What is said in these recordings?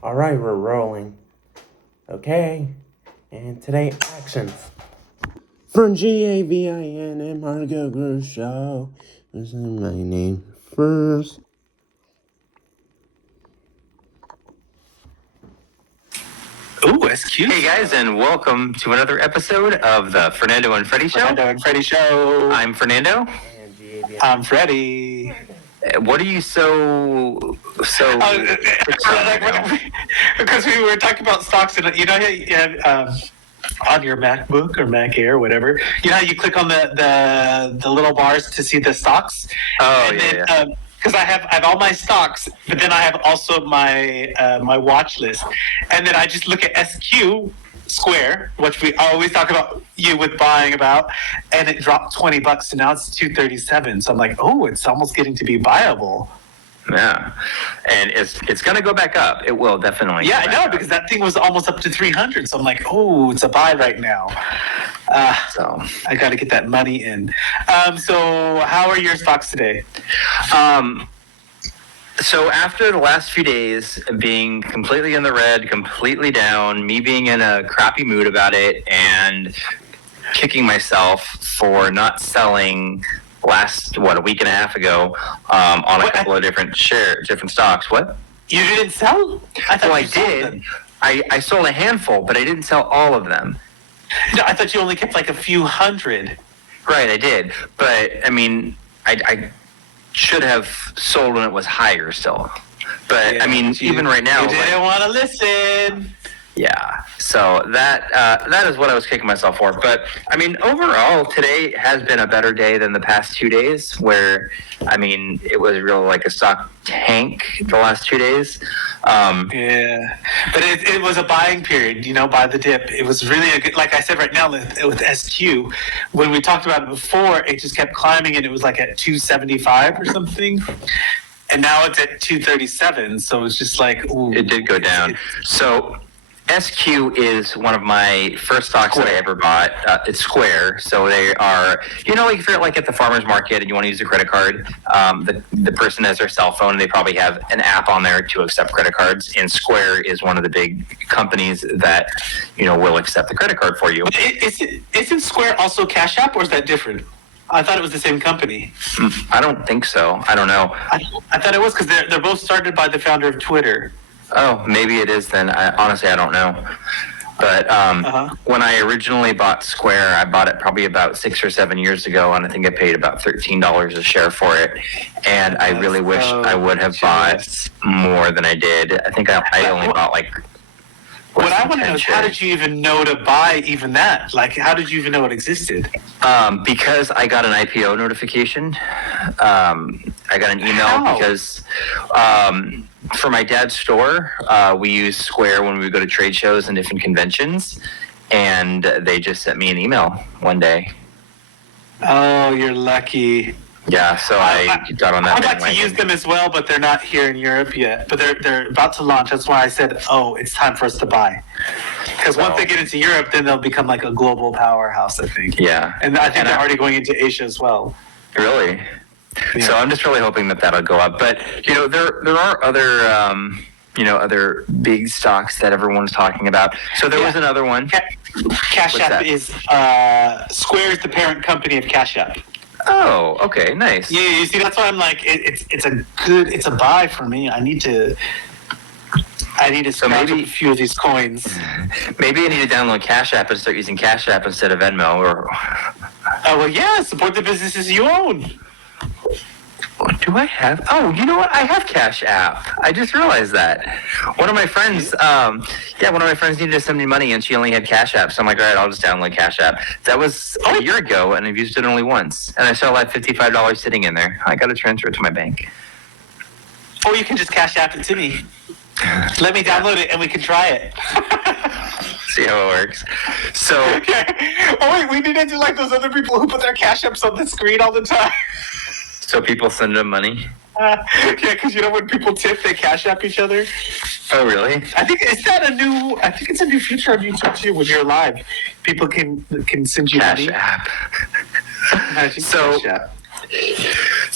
Alright, we're rolling. Okay. And today, actions. From Gavin and Margo Gru show. What's my name first? Ooh, SQ. Hey guys, and welcome to another episode of the Fernando and Freddie Show. Fernando and Freddie Show. I'm Fernando. And Gavin. I'm Freddie. What are you so? Because we were talking about stocks, and you have on your MacBook or Mac Air, or whatever. You know how you click on the little bars to see the stocks. Oh, and yeah. then, because I have all my stocks, but then I have also my my watch list, and then I just look at SQ Square, which we always talk about you with buying about, and it dropped $20, and now it's $237. So I'm like, oh, it's almost getting to be buyable. Yeah, and it's gonna go back up. It will definitely. Yeah, go I back know, up. because that thing was almost up to 300. So I'm like, oh, it's a buy right now. So I got to get that money in. So how are your stocks today? So after the last few days being completely in the red, completely down, me being in a crappy mood about it, and kicking myself for not selling a week and a half ago on a couple of different stocks. What? You didn't sell? I thought Well, I you sold did. them. I sold a handful, but I didn't sell all of them. No, I thought you only kept like a few hundred. Right, I did. But, I mean, I should have sold when it was higher still. But, Yeah, I mean, even right now... You didn't want to listen. Yeah, so that is what I was kicking myself for. But, I mean, overall, today has been a better day than the past 2 days where, I mean, it was really like a stock tank the last 2 days. Yeah, but it was a buying period, buy the dip. It was really a good, like I said right now with SQ, when we talked about it before, it just kept climbing and it was like at 275 or something. And now it's at 237, so it's just like, ooh. It did go down. So SQ is one of my first stocks that I ever bought. It's Square, so they are, like if you're like at the farmer's market and you want to use a credit card, the person has their cell phone, they probably have an app on there to accept credit cards, and Square is one of the big companies that, will accept the credit card for you. Isn't Square also Cash App, or is that different? I thought it was the same company. I don't think so. I don't know. I thought it was, because they're both started by the founder of Twitter. Oh, maybe it is then. Honestly, I don't know. But when I originally bought Square, I bought it probably about 6 or 7 years ago, and I think I paid about $13 a share for it. And I really wish I would have bought more than I did. I think I only bought like... What I want to know is, how did you even know to buy even that? Like, how did you even know it existed? Because I got an IPO notification. I got an email because for my dad's store, we use Square when we go to trade shows and different conventions, and they just sent me an email one day. Oh, you're lucky. Yeah, so I got on that. I'd like to use them as well, but they're not here in Europe yet. But they're about to launch. That's why I said, oh, it's time for us to buy. Because once they get into Europe, then they'll become like a global powerhouse, I think. Yeah. And I think they're already going into Asia as well. Really? Yeah. So I'm just really hoping that'll go up. But, there are other... other big stocks that everyone's talking about. So there was another one. Cash App is Square is the parent company of Cash App. Oh, okay, nice. Yeah, you see, that's why I'm like, it's a buy for me. I need to scratch up a few of these coins. Maybe I need to download Cash App and start using Cash App instead of Venmo. Or well, yeah, support the businesses you own. What do I have? Oh, you know what? I have Cash App. I just realized that. One of my friends needed to send me money, and she only had Cash App. So I'm like, all right, I'll just download Cash App. That was a year ago, and I've used it only once. And I still have $55 sitting in there. I got to transfer it to my bank. Or you can just Cash App it to me. Let me download it, and we can try it. See how it works. So. Oh wait, we need to do like those other people who put their Cash Apps on the screen all the time. So people send them money? Yeah, because when people tip, they Cash App each other. Oh, really? I think it's a new feature on YouTube too. When you're live, people can send you Cash money. App. Cash App.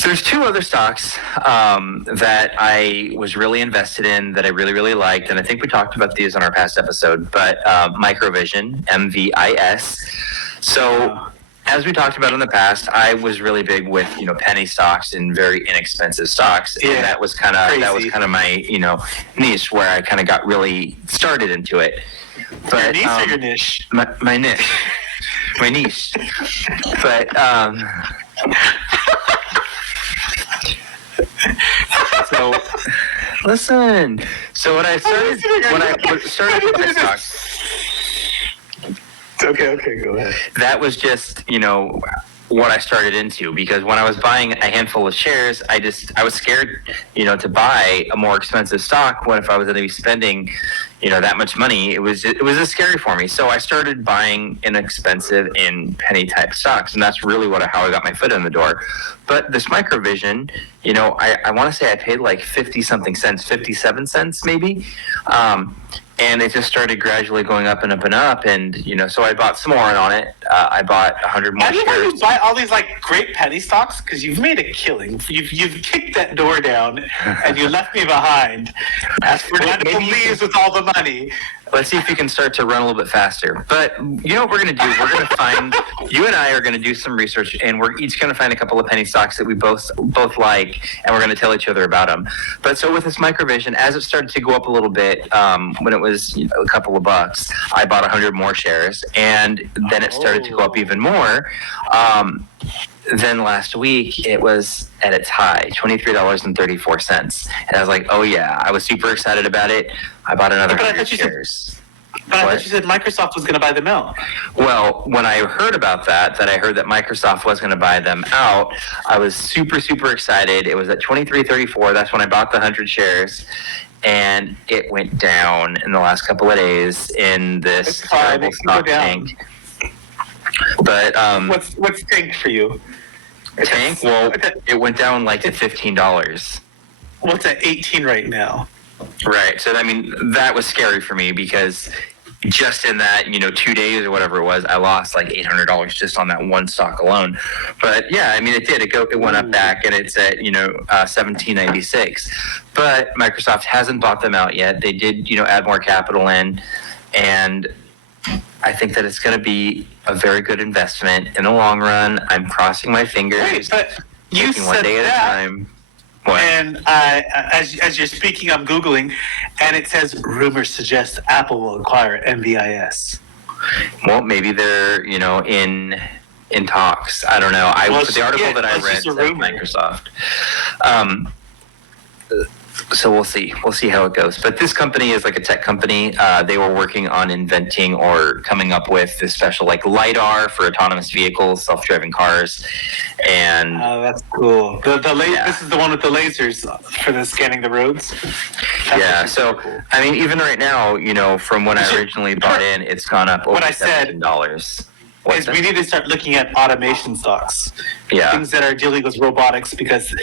So there's two other stocks that I was really invested in that I really, really liked. And I think we talked about these on our past episode, but Microvision, MVIS. So as we talked about in the past, I was really big with, penny stocks and very inexpensive stocks. And that was kind of my, niche where I kind of got really started into it. But, your niche or your niche? My niche. My niche. But, so listen. So when I started with my stocks, okay, go ahead. that was just what I started into, because when I was buying a handful of shares, I was scared to buy a more expensive stock. What if I was going to be spending that much money? It was just scary for me. So I started buying inexpensive in penny type stocks, and that's really how I got my foot in the door. But this Microvision, I want to say I paid like 50 something cents, 57 cents maybe. And it just started gradually going up and up and up. And, so I bought some more on it. I bought 100 more shares. Why do you buy all these great penny stocks? Because you've made a killing. You've kicked that door down and you left me behind. As Fernando leaves with all the money. Let's see if you can start to run a little bit faster. But you know what we're going to do? We're going to find, you and I are going to do some research, and we're each going to find a couple of penny stocks that we both like, and we're going to tell each other about them. But so with this Microvision, as it started to go up a little bit, when it was a couple of bucks, I bought 100 more shares, and then it started to go up even more. Then last week, it was at its high, $23.34. And I was like, oh yeah, I was super excited about it. I bought another 100 shares. But I thought you said Microsoft was going to buy them out. Well, when I heard about that I heard that Microsoft was going to buy them out, I was super, super excited. It was at $23.34. That's when I bought the 100 shares. And it went down in the last couple of days in this terrible stock tank. But what's tanked for you? Tank? Well, it went down like to $15. Well, it's at 18 right now. Right. So that was scary for me, because just in that 2 days or whatever it was, I lost like $800 just on that one stock alone. But yeah, it did. It went up back, and it's at $17.96. But Microsoft hasn't bought them out yet. They did add more capital in, and I think that it's going to be a very good investment in the long run. I'm crossing my fingers. Wait, but you said one day at a time. What? And as you're speaking, I'm Googling, and it says rumors suggest Apple will acquire MVIS. Well, maybe they're in talks. I don't know. The article that I read said Microsoft. So we'll see. We'll see how it goes. But this company is like a tech company. They were working on inventing or coming up with this special LiDAR for autonomous vehicles, self-driving cars, and that's cool. This is the one with the lasers for the scanning the roads. So cool. Even right now, from when I originally bought in, it's gone up over $17. We need to start looking at automation stocks. Yeah, things that are dealing with robotics, because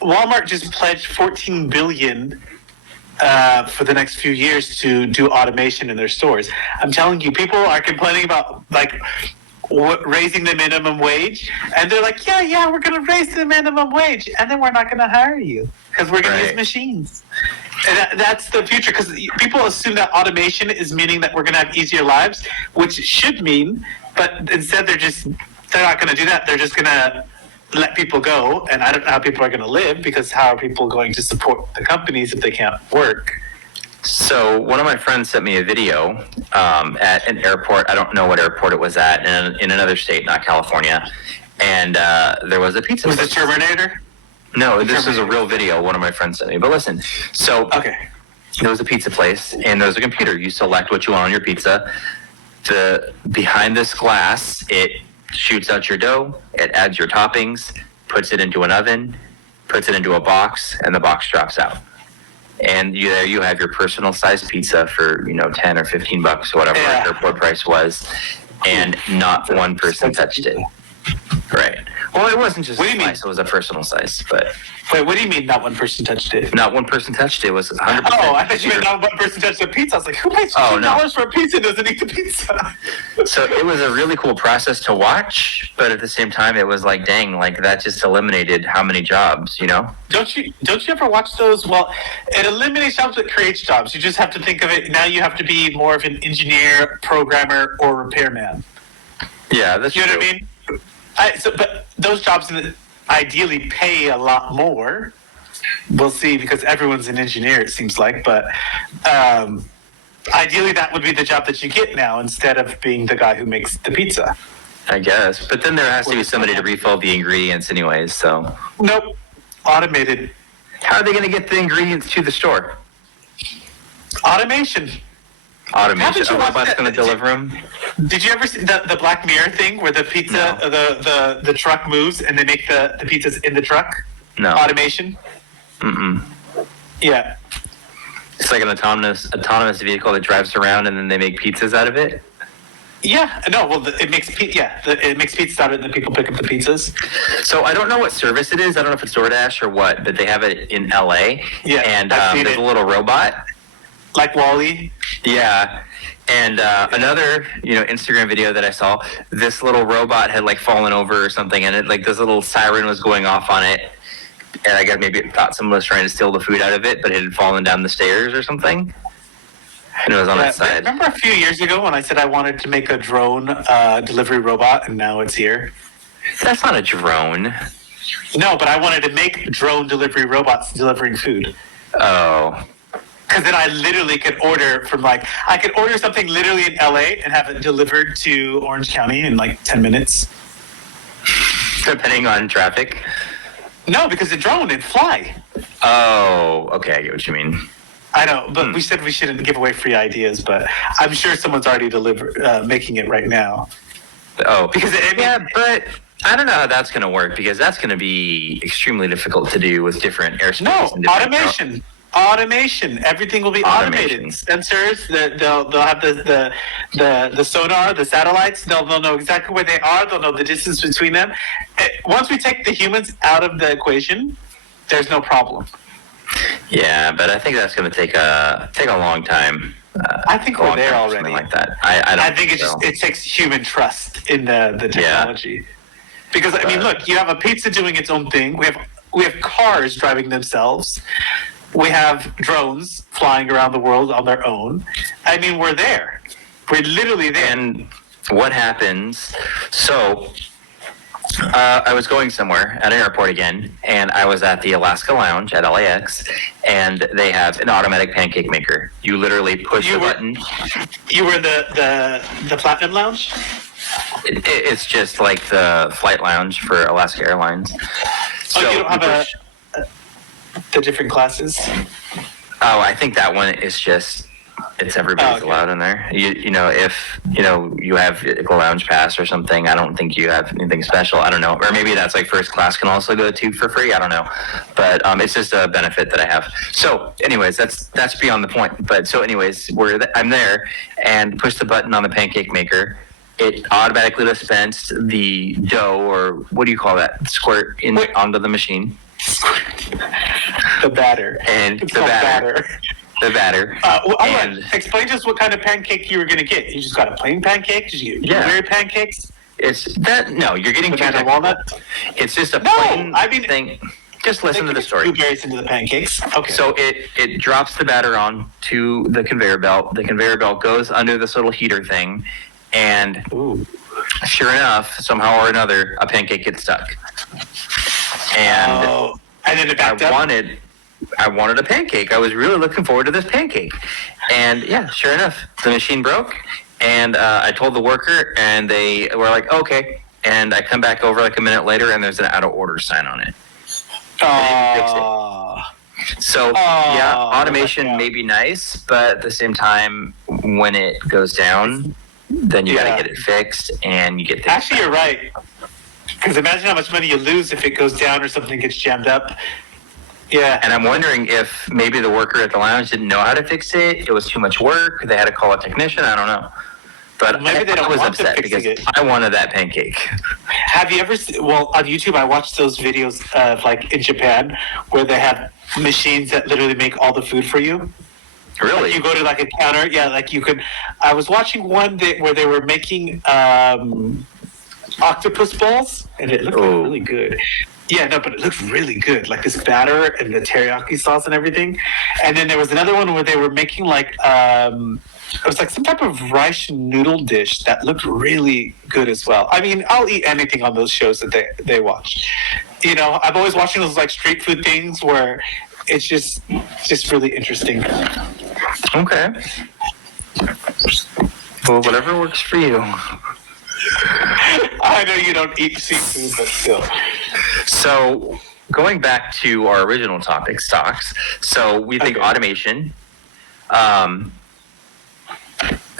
Walmart just pledged $14 billion for the next few years to do automation in their stores. I'm telling you, people are complaining about raising the minimum wage, and they're like, yeah, we're going to raise the minimum wage, and then we're not going to hire you because we're going to use machines. And that's the future, because people assume that automation is meaning that we're going to have easier lives, which should mean, but instead they're not going to do that. They're just going to let people go, and I don't know how people are going to live, because how are people going to support the companies if they can't work? So one of my friends sent me a video at an airport. I don't know what airport it was at, in another state, not California. And there was a pizza. Was it Terminator? No, this is a real video one of my friends sent me. But listen, so there was a pizza place, and there was a computer. You select what you want on your pizza. Behind this glass, it shoots out your dough, it adds your toppings, puts it into an oven, puts it into a box, and the box drops out. And there you have your personal sized pizza for, $10 or $15 or whatever airport price was, and not one person touched it. Right. Well, it wasn't just What a do you mean? slice; it was a personal slice. But Wait, what do you mean not one person touched it? not one person touched it. It was 100%. Oh, I thought you meant not one person touched the pizza. I was like, who pays $15 for a pizza and doesn't eat the pizza? So it was a really cool process to watch, but at the same time, it was like, dang, like that just eliminated how many jobs, you know? Don't you ever watch those? Well, it eliminates jobs but creates jobs. You just have to think of it. Now you have to be more of an engineer, programmer, or repairman. Yeah, that's You know true. what I mean? But those jobs ideally pay a lot more. We'll see, because everyone's an engineer, it seems like. But ideally, that would be the job that you get now, instead of being the guy who makes the pizza. I guess. But then there has to be somebody to refill the ingredients anyways, so. Nope. Automated. How are they going to get the ingredients to the store? Automation. Automation. Haven't you A watched robot's that- going to deliver them? Did you ever see the Black Mirror thing where the pizza, the truck moves and they make the pizzas in the truck? No. Automation? Mm-mm. Yeah. It's like an autonomous vehicle that drives around and then they make pizzas out of it? Yeah. No, well, it makes it makes pizzas out of it and then people pick up the pizzas. So I don't know what service it is. I don't know if it's DoorDash or what, but they have it in LA. Yeah, And I've seen there's it. a little robot. Like Wall-E. Yeah. And another, Instagram video that I saw, this little robot had like fallen over or something, and it like this little siren was going off on it, and I guess maybe it thought someone was trying to steal the food out of it, but it had fallen down the stairs or something, and it was on its side. Remember a few years ago when I said I wanted to make a drone delivery robot, and now it's here? That's not a drone. No, but I wanted to make drone delivery robots delivering food. Oh. Because then I literally could order I could order something literally in LA and have it delivered to Orange County in like 10 minutes. Depending on traffic. No, because it's a drone, it'd fly. Oh, okay, I get what you mean. I know, but we said we shouldn't give away free ideas, but I'm sure someone's already making it right now. Oh, Because but I don't know how that's going to work, because that's going to be extremely difficult to do with different airspace. No, and different automation. Automation. Everything will be automated. Sensors. They'll have the sonar, the satellites. They'll know exactly where they are. They'll know the distance between them. Once we take the humans out of the equation, there's no problem. Yeah, but I think that's going to take a long time. I think we're there already. Like that. I think it takes human trust in the technology. Yeah. Because I mean, look, you have a pizza doing its own thing. We have cars driving themselves. We have drones flying around the world on their own. I mean, we're there. We're literally there. And what happens? So, I was going somewhere at an airport again, and I was at the Alaska Lounge at LAX, and they have an automatic pancake maker. You literally push the button. You were in the Platinum Lounge? It's just like the flight lounge for Alaska Airlines. So you don't have the different classes? Oh, I think that one is just, it's everybody's allowed in there. If you have a lounge pass or something, I don't think you have anything special. I don't know. Or maybe that's like first class can also go to for free. I don't know. But it's just a benefit that I have. So anyways, that's beyond the point. But so anyways, I'm there and push the button on the pancake maker. It automatically dispensed the dough, or what do you call that? Squirt onto the machine. The batter. And it's the batter. The batter. Explain to us what kind of pancake you were going to get. You just got a plain pancake? Did you get blueberry pancakes? It's that. No, you're getting banana walnut. It's just a plain thing. Just listen to the story. Blueberries into the pancakes. Okay. So it drops the batter on to the conveyor belt. The conveyor belt goes under this little heater thing, and sure enough, somehow or another, a pancake gets stuck. And then it backed up? I wanted a pancake. I was really looking forward to this pancake. And yeah, sure enough, the machine broke. And I told the worker, and they were like, okay. And I come back over like a minute later, and there's an out of order sign on it. So yeah, automation may be nice, but at the same time, when it goes down, then you got to get it fixed, and you get things Actually, you're right. Because imagine how much money you lose if it goes down or something gets jammed up. Yeah. And I'm wondering if maybe the worker at the lounge didn't know how to fix it. It was too much work. They had to call a technician. I don't know. But maybe they don't was want to upset fix because it. I wanted that pancake. Have you ever well, on YouTube, I watched those videos of like in Japan where they have machines that literally make all the food for you. Really? Like you go to like a counter, yeah, like you could. I was watching one day where they were making octopus balls, and it looked like really good. Yeah, no, but it looked really good, like this batter and the teriyaki sauce and everything. And then there was another one where they were making like it was like some type of rice noodle dish that looked really good as well. I mean, I'll eat anything on those shows that they watch. You know, I'm always watching those like street food things where it's just really interesting. Okay. Well, whatever works for you. I know you don't eat seafood, but still. So, going back to our original topic, stocks. So, we think automation.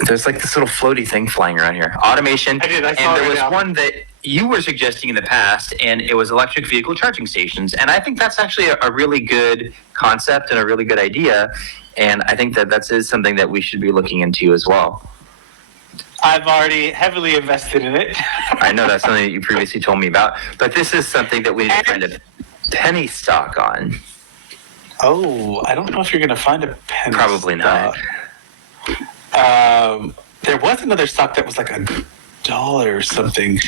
There's like this little floaty thing flying around here. Automation. I did. I saw and there it was now. one that you were suggesting in the past, and it was electric vehicle charging stations. And I think that's actually a really good concept and a really good idea. And I think that is something that we should be looking into as well. I've already heavily invested in it. I know that's something that you previously told me about, but this is something that we need to find a penny stock on. Oh, I don't know if you're going to find a penny Probably stock. not. There was another stock that was like $1 or something.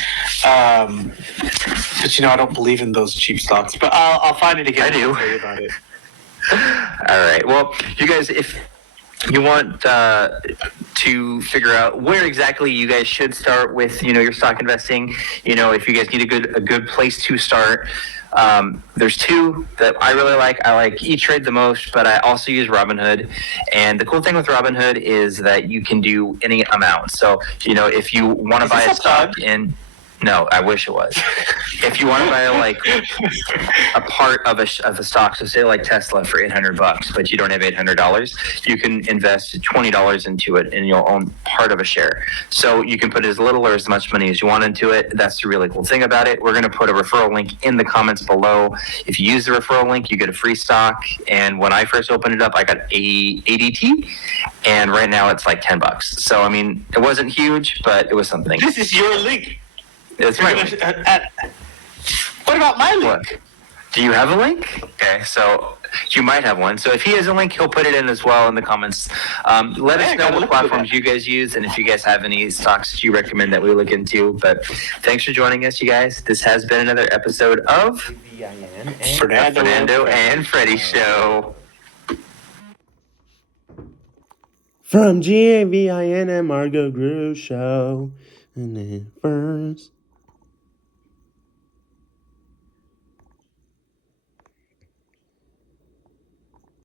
But you know, I don't believe in those cheap stocks. But I'll find it again. I do. And tell you about it. All right. Well, you guys, if you want to figure out where exactly you guys should start with, your stock investing, if you guys need a good place to start, there's two that I really like. I like E-Trade the most, but I also use Robinhood. And the cool thing with Robinhood is that you can do any amount. So, if you want to buy a stock in... No, I wish it was. If you want to buy like a part of a stock, so say like Tesla for $800, but you don't have $800, you can invest $20 into it and you'll own part of a share. So you can put as little or as much money as you want into it. That's the really cool thing about it. We're going to put a referral link in the comments below. If you use the referral link, you get a free stock. And when I first opened it up, I got ADT, and right now it's like $10. So I mean, it wasn't huge, but it was something. This is your link. It's my link. What about my link? What? Do you have a link? Okay, so you might have one. So if he has a link, he'll put it in as well in the comments. Let us know what platforms you guys use and if you guys have any stocks that you recommend that we look into. But thanks for joining us, you guys. This has been another episode of Fernando and Freddie Show. From Gavin Margo Gru Show. And then first.